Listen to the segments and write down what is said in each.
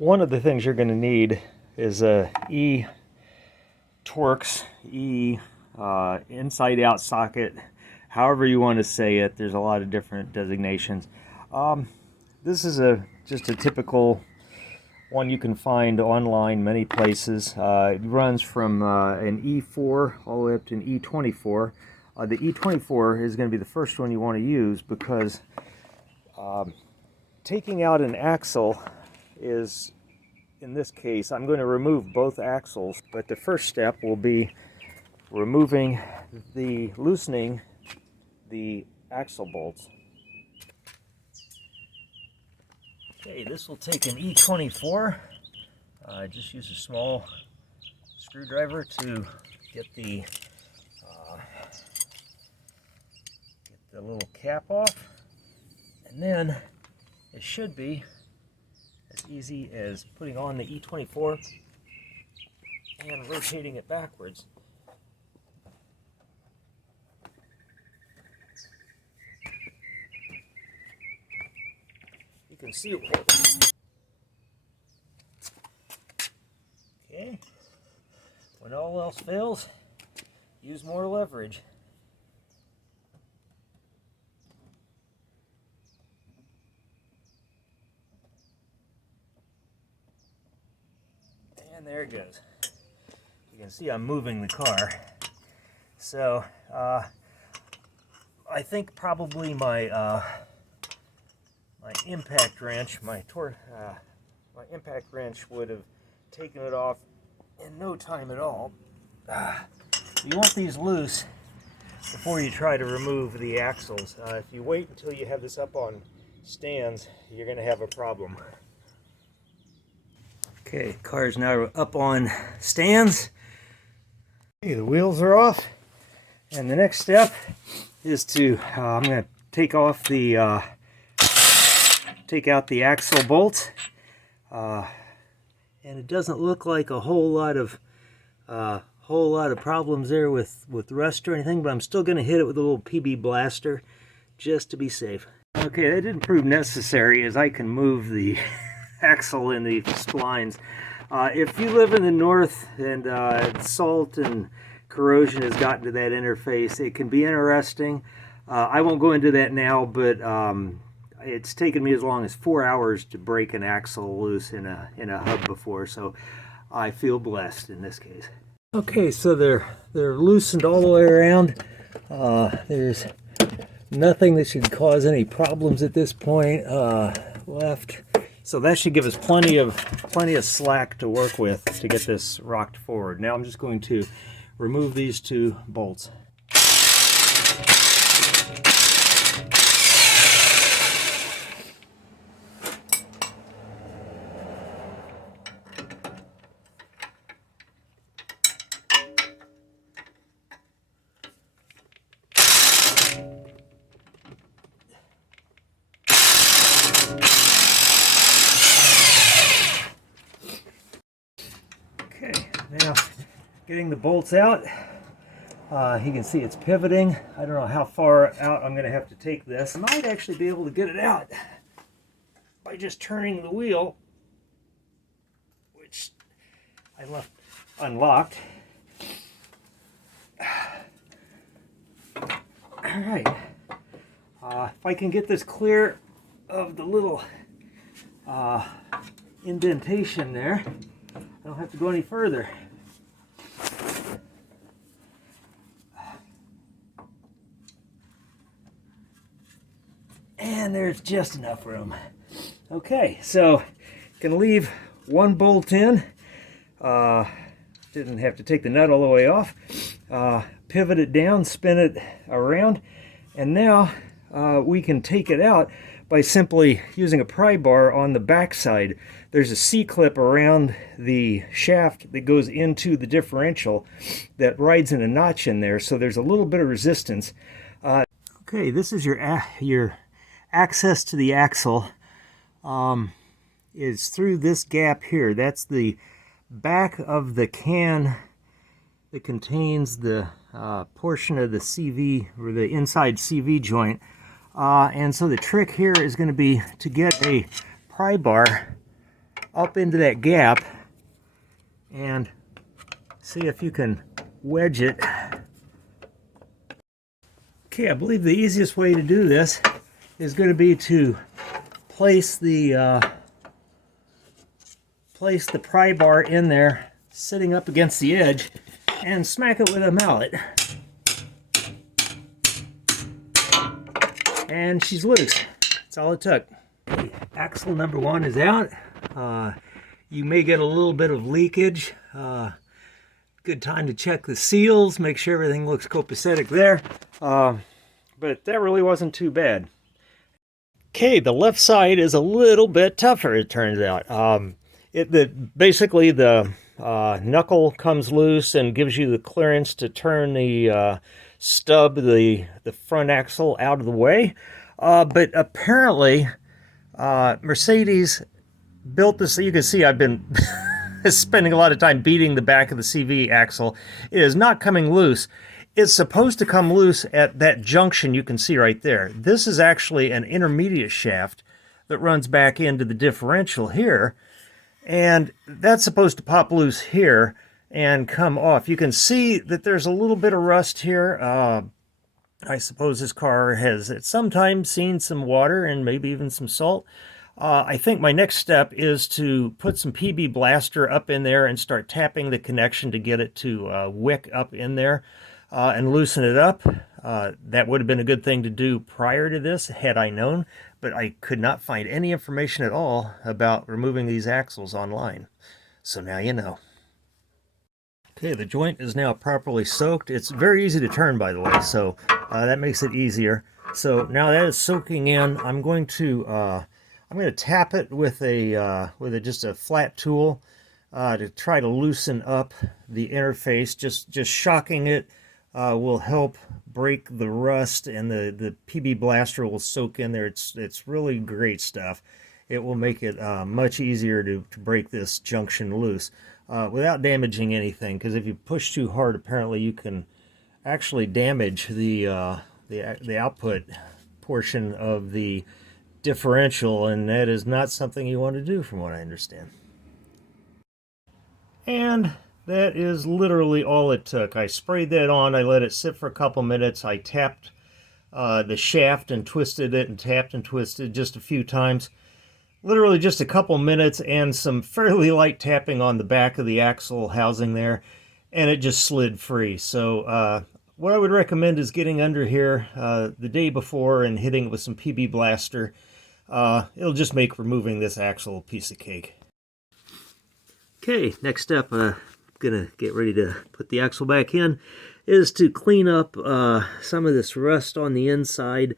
One of the things you're going to need is a E-Torx, inside-out socket, however you want to say it. There's a lot of different designations. This is just a typical one you can find online many places. It runs from an E4 all the way up to an E24. The E24 is going to be the first one you want to use because taking out an axle is, in this case, I'm going to remove both axles, but the first step will be loosening the axle bolts. Okay, this will take an E24. Just use a small screwdriver to get the little cap off, and then it should be as easy as putting on the E24 and rotating it backwards. You can see it working. Okay, when all else fails, use more leverage. And there it goes. You can see I'm moving the car. So I think probably my impact wrench, my impact wrench would have taken it off in no time at all. You want these loose before you try to remove the axles. If you wait until you have this up on stands, you're going to have a problem. Okay, car's now up on stands. Okay, the wheels are off, and the next step is to I'm going to take out the axle bolt, and it doesn't look like a whole lot of problems there with rust or anything, but I'm still going to hit it with a little PB blaster just to be safe. Okay, that didn't prove necessary, as I can move the axle and the splines. If you live in the north and salt and corrosion has gotten to that interface, it can be interesting. I won't go into that now, but it's taken me as long as 4 hours to break an axle loose in a hub before, so I feel blessed in this case. Okay, so they're loosened all the way around. There's nothing that should cause any problems at this point left. So that should give us plenty of slack to work with to get this rocked forward. Now I'm just going to remove these two bolts. Now, getting the bolts out, you can see it's pivoting. I don't know how far out I'm going to have to take this. I might actually be able to get it out by just turning the wheel, which I left unlocked. Alright, if I can get this clear of the little indentation there, I don't have to go any further. And there's just enough room. Okay, so can leave one bolt in. Didn't have to take the nut all the way off. Pivot it down, spin it around, and now we can take it out by simply using a pry bar on the back side. There's a C-clip around the shaft that goes into the differential that rides in a notch in there, so there's a little bit of resistance. Okay, this is your access to the axle. Is through this gap here. That's the back of the can that contains the portion of the CV, or the inside CV joint. And so the trick here is going to be to get a pry bar up into that gap and see if you can wedge it. Okay, I believe the easiest way to do this is going to be to place the pry bar in there, sitting up against the edge, and smack it with a mallet. And she's loose. That's all it took. Axle number 1 is out. You may get a little bit of leakage. Good time to check the seals, make sure everything looks copacetic there. But that really wasn't too bad. Okay, the left side is a little bit tougher, it turns out. Basically the knuckle comes loose and gives you the clearance to turn the stub, the front axle, out of the way. But apparently Mercedes built this. You can see I've been spending a lot of time beating the back of the CV axle. It is not coming loose. It's supposed to come loose at that junction you can see right there. This is actually an intermediate shaft that runs back into the differential here, and that's supposed to pop loose here and come off. You can see that there's a little bit of rust here. I suppose this car has at some time seen some water and maybe even some salt. I think my next step is to put some PB Blaster up in there and start tapping the connection to get it to wick up in there and loosen it up. That would have been a good thing to do prior to this, had I known, but I could not find any information at all about removing these axles online. So now you know. Okay, the joint is now properly soaked. It's very easy to turn, by the way, so that makes it easier. So now that is soaking in, I'm going to tap it with just a flat tool to try to loosen up the interface. Just shocking it will help break the rust, and the PB Blaster will soak in there. It's really great stuff. It will make it much easier to break this junction loose without damaging anything, because if you push too hard, apparently you can actually damage the output portion of the differential, and that is not something you want to do from what I understand. And that is literally all it took. I sprayed that on, I let it sit for a couple minutes, I tapped the shaft and twisted it and tapped and twisted just a few times. Literally just a couple minutes and some fairly light tapping on the back of the axle housing there, and it just slid free. So what I would recommend is getting under here the day before and hitting it with some PB Blaster. It'll just make removing this axle a piece of cake. Okay, next step, gonna get ready to put the axle back in, is to clean up some of this rust on the inside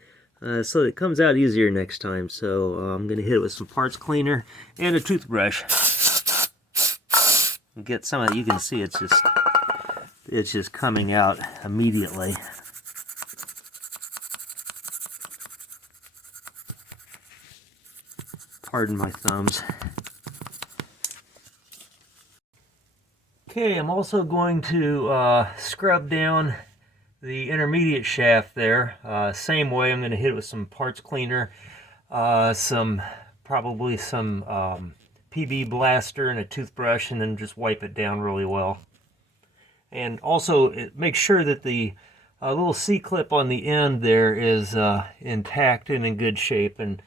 so it comes out easier next time. So I'm gonna hit it with some parts cleaner and a toothbrush and get some of it. You can see it's just coming out immediately. Pardon my thumbs. Okay, I'm also going to scrub down the intermediate shaft there. Same way, I'm going to hit it with some parts cleaner, probably some PB Blaster and a toothbrush, and then just wipe it down really well. And also make sure that the little C-clip on the end there is intact and in good shape. And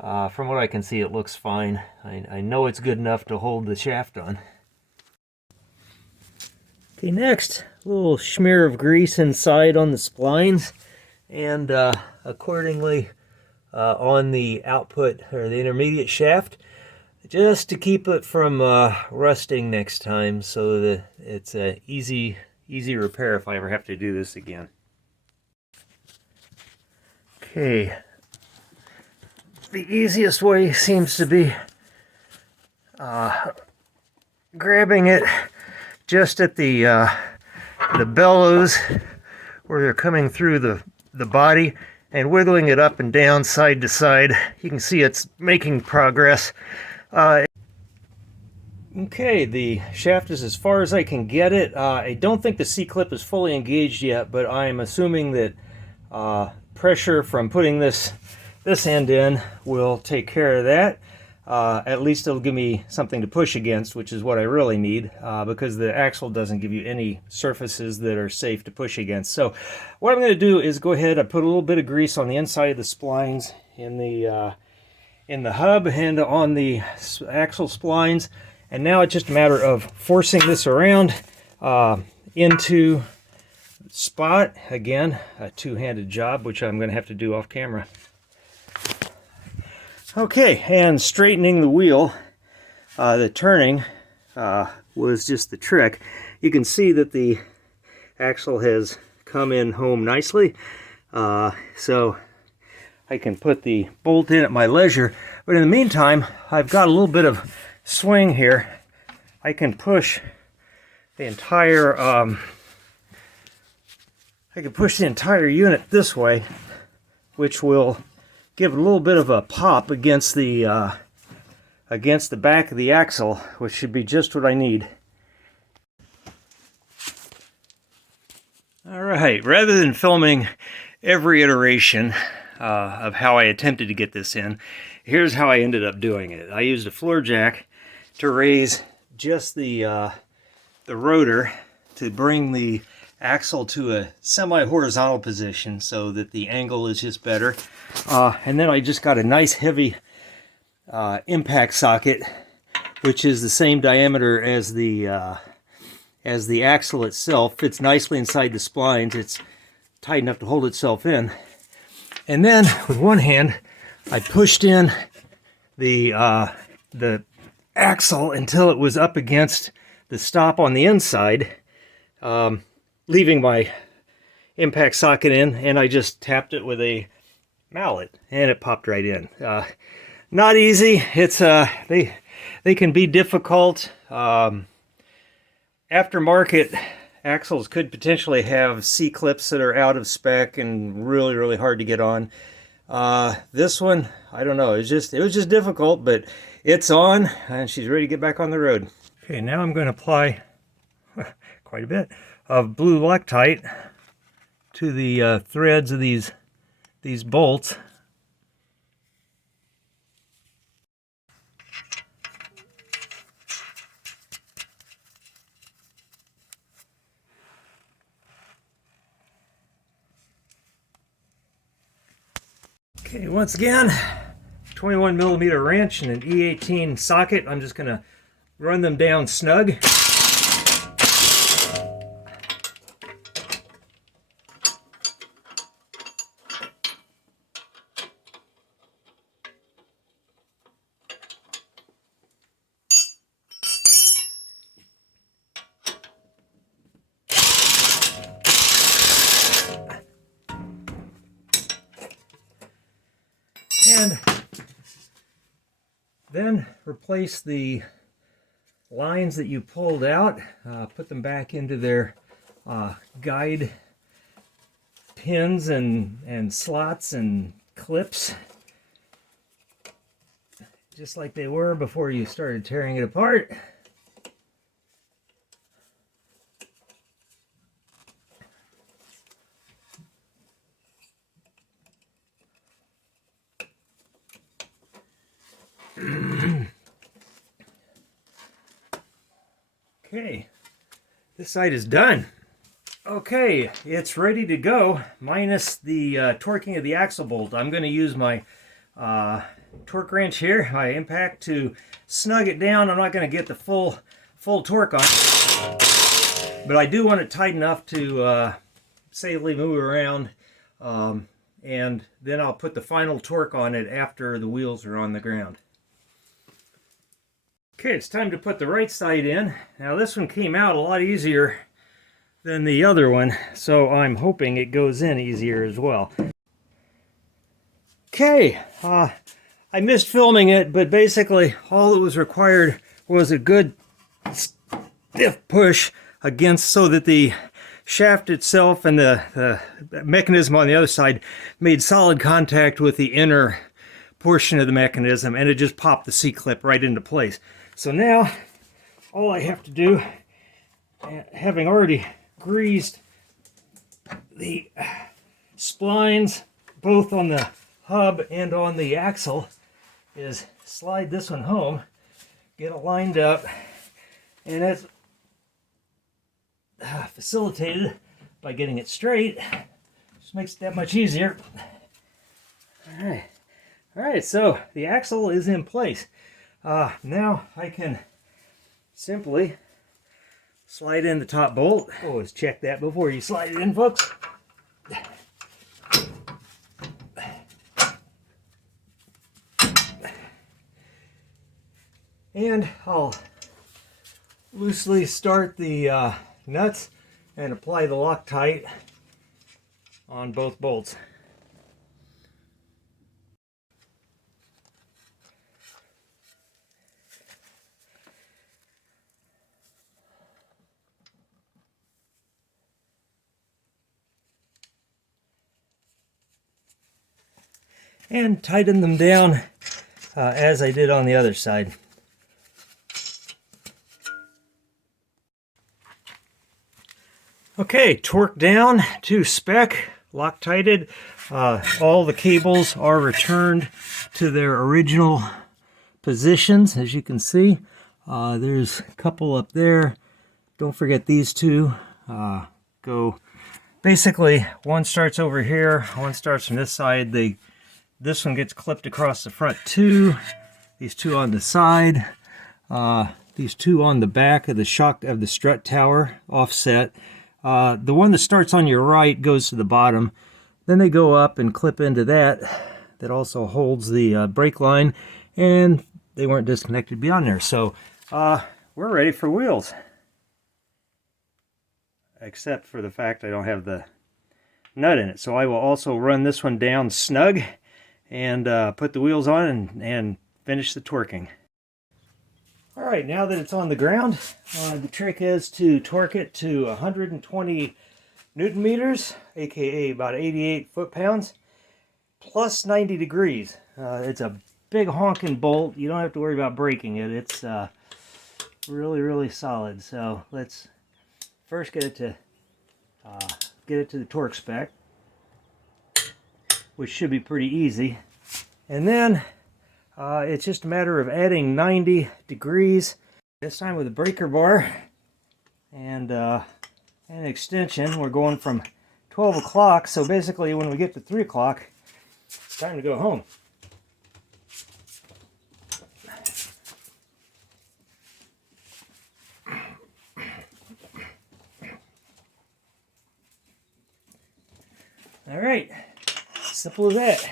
from what I can see, it looks fine. I know it's good enough to hold the shaft on. Okay, next, a little smear of grease inside on the splines, and accordingly on the output or the intermediate shaft, just to keep it from rusting next time, so that it's a easy repair if I ever have to do this again. Okay, the easiest way seems to be grabbing it just at the bellows where they're coming through the body and wiggling it up and down side to side. You can see it's making progress. Okay, the shaft is as far as I can get it. I don't think the C-clip is fully engaged yet, but I'm assuming that pressure from putting this end in will take care of that. at least it'll give me something to push against, which is what I really need, because the axle doesn't give you any surfaces that are safe to push against. So what I'm going to do is go ahead, I put a little bit of grease on the inside of the splines in the hub and on the axle splines, and now it's just a matter of forcing this around into spot. Again, a two-handed job, which I'm going to have to do off camera. Okay, and straightening the wheel, the turning was just the trick. You can see that the axle has come in home nicely, so I can put the bolt in at my leisure. But in the meantime, I've got a little bit of swing here. I can push the entire unit this way, which will give it a little bit of a pop against the back of the axle, which should be just what I need. All right, rather than filming every iteration of how I attempted to get this in, here's how I ended up doing it. I used a floor jack to raise just the rotor to bring the axle to a semi-horizontal position so that the angle is just better. And then I just got a nice heavy impact socket, which is the same diameter as the axle itself. Fits nicely inside the splines. It's tight enough to hold itself in. And then with one hand, I pushed in the axle until it was up against the stop on the inside, leaving my impact socket in, and I just tapped it with a mallet and it popped right in. Not easy. It's they can be difficult. Aftermarket axles could potentially have C-clips that are out of spec and really hard to get on. This one, I don't know, it was just difficult, but it's on and she's ready to get back on the road. Okay, now I'm going to apply quite a bit of blue Loctite to the threads of these bolts. Okay, once again, 21mm wrench and an E18 socket. I'm just going to run them down snug. And then replace the lines that you pulled out, put them back into their guide pins and slots and clips, just like they were before you started tearing it apart. Okay, this side is done. Okay, it's ready to go, minus the torquing of the axle bolt. I'm going to use my torque wrench here, my impact, to snug it down. I'm not going to get the full torque on it, but I do want it tight enough to safely move around, and then I'll put the final torque on it after the wheels are on the ground. Okay, it's time to put the right side in. Now this one came out a lot easier than the other one, so I'm hoping it goes in easier as well. Okay, I missed filming it, but basically all that was required was a good stiff push against, so that the shaft itself and the mechanism on the other side made solid contact with the inner portion of the mechanism, and it just popped the C-clip right into place. So now all I have to do, having already greased the splines both on the hub and on the axle, is slide this one home, get it lined up, and that's facilitated by getting it straight. Just makes it that much easier. All right, so the axle is in place. Now I can simply slide in the top bolt. Always check that before you slide it in, folks. And I'll loosely start the nuts and apply the Loctite on both bolts. And tighten them down as I did on the other side. Okay, torque down to spec, Loctited. All the cables are returned to their original positions, as you can see. There's a couple up there. Don't forget these two. Go. Basically, one starts over here, one starts from this side. This one gets clipped across the front too. These two on the side. These two on the back of the strut tower, offset. The one that starts on your right goes to the bottom. Then they go up and clip into that. That also holds the brake line, and they weren't disconnected beyond there. So we're ready for wheels. Except for the fact I don't have the nut in it. So I will also run this one down snug and put the wheels on and finish the torquing. All right, now that it's on the ground, the trick is to torque it to 120 Newton meters, aka about 88 foot-pounds, plus 90 degrees. It's a big honking bolt. You don't have to worry about breaking it. It's really, really solid. So let's first get it to the torque spec, which should be pretty easy, and then it's just a matter of adding 90 degrees, this time with a breaker bar and an extension. We're going from 12 o'clock, so basically when we get to 3 o'clock, it's time to go home. All right, simple as that.